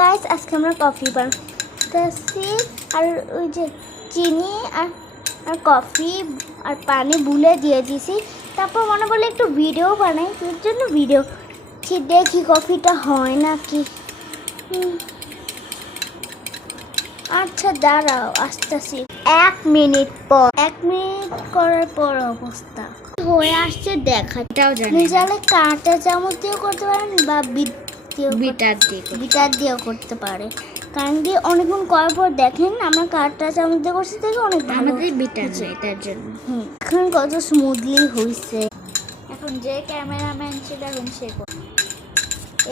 Guys, আজকে আমরা coffee বানাচ্ছি আর ওই যে চিনি আর কফি আর পানি বুলে দিয়ে দিয়েছি। তারপর মনে করলে একটু ভিডিও বানাই, এর জন্য ভিডিও দেখি কফিটা হয় নাকি। আচ্ছা দাঁড়াও, আসতেছি। 1 মিনিট পর, 1 মিনিট করার পর অবস্থা হয়ে আসছে দেখাটাও জানি। নিজের কাঁটা চামচ দিয়েও করতে পারেন বা বিটার দিয়েও করতে পারে। কারণ দিয়ে অনেকক্ষণ করার পর দেখেন আমরা কাঁটা চামচ দিয়ে করছি দেখে অনেক ভালো। বিটার এটার জন্য এখন কত স্মুথলি হয়েছে। এখন যে ক্যামেরাম্যান ছিল এখন সে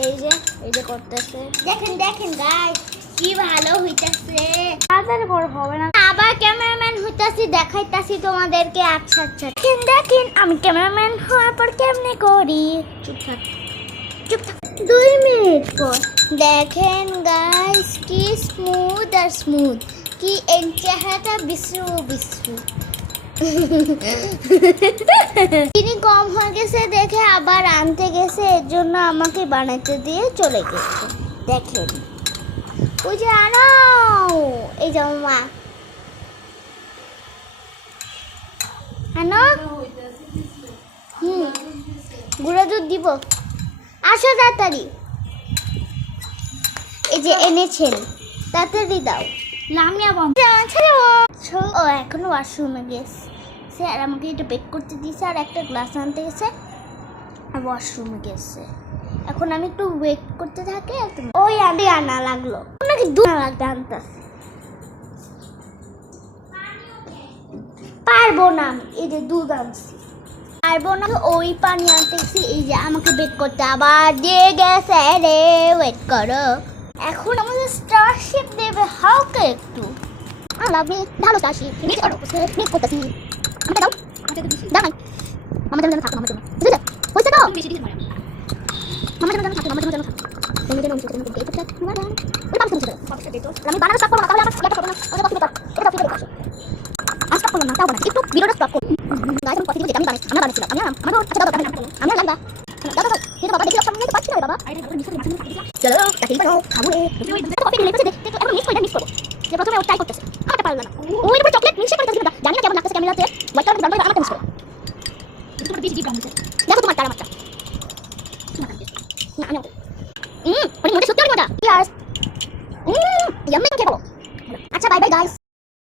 এই যে করতেছে, দেখেন গাইস কি ভালো হইতাছে। তাড়াতাড়ি বড় হবে না, আবার ক্যামেরাম্যান হইতাছি, দেখাইতাছি তোমাদেরকে। আচ্ছা দেখেন আমি ক্যামেরাম্যান হওয়ার পর কেমনে করি। চুপ থাক 2 মিনিট পর দেখেন গাইস কি স্মুথ কি এই চেহারাটা বিশ্রু চিনি কম হয়ে গেছে দেখে আবার আনতে গেছে, এর জন্য আমাকে বানাতে দিয়ে চলে গেছে। দেখেন ওই যে আনো, এই যে মা আনো। গুঁড়া দুধ দিব, আসো তাড়াতাড়ি। এই যে এনেছেন, তাড়াতাড়ি দাও। লামিয়া বম ও এখনো ওয়াশরুমে গেছে আর আমাকে এটা বেক করতে দিয়েছে আর একটা গ্লাস আনতে গেছে আর ওয়াশরুমে গেছে। এখন আমি একটু ওয়েট করতে থাকি। ওই আনা লাগলো নাকি দুধ লাগবে আনতেছে, পারবো না আমি। এই যে দুধ আনছি, পারবো না। ওই পানি আনতেছি, এই যে আমাকে বেক করতে আবার দিয়ে গেছে রে। ওয়েট করো, এখন আমাদের স্টারশিপ দেবে হালকা একটু। আমি ভালো স্টারশিপ মেক করতেছি। আমাকে দাও, দাও আমার জন্য থাকো, আমার জন্য বুঝলে হয়েছে তো। আমার জন্য থাকো, আমার জন্য থাকো। তুমি যেন আমি বেক করতে আমি বানানো স্টপ করব না, তাহলে আমার লেখা হবে না। ওটা কপি দাও, এটা কপি দাও। আজ স্টপ করব না, তাও না একটু ভিডিওটা স্টপ করব। গাইস আমি কপি দিব, আমি বানাইছিলাম। আমি আচ্ছা দাও আমি লাগবা দাও কিন্তু বাবা দেখি সামনে তো পাচ্ছি না বাবা। চলো তাকে বানাও খাবো রে। কপি দিলে তো দেখতে এখন মিস করব। যে প্রথমে ও ট্রাই করতেছে, আমাকে পারল না। ওই উপর চকলেট মিক্স করে দিতে জানি না কেমন লাগতেছে ক্যামেরাতে। হোয়াইট কালার দাম আমাকে মিস করে। একটু বেশি ডিপ বানাইছে।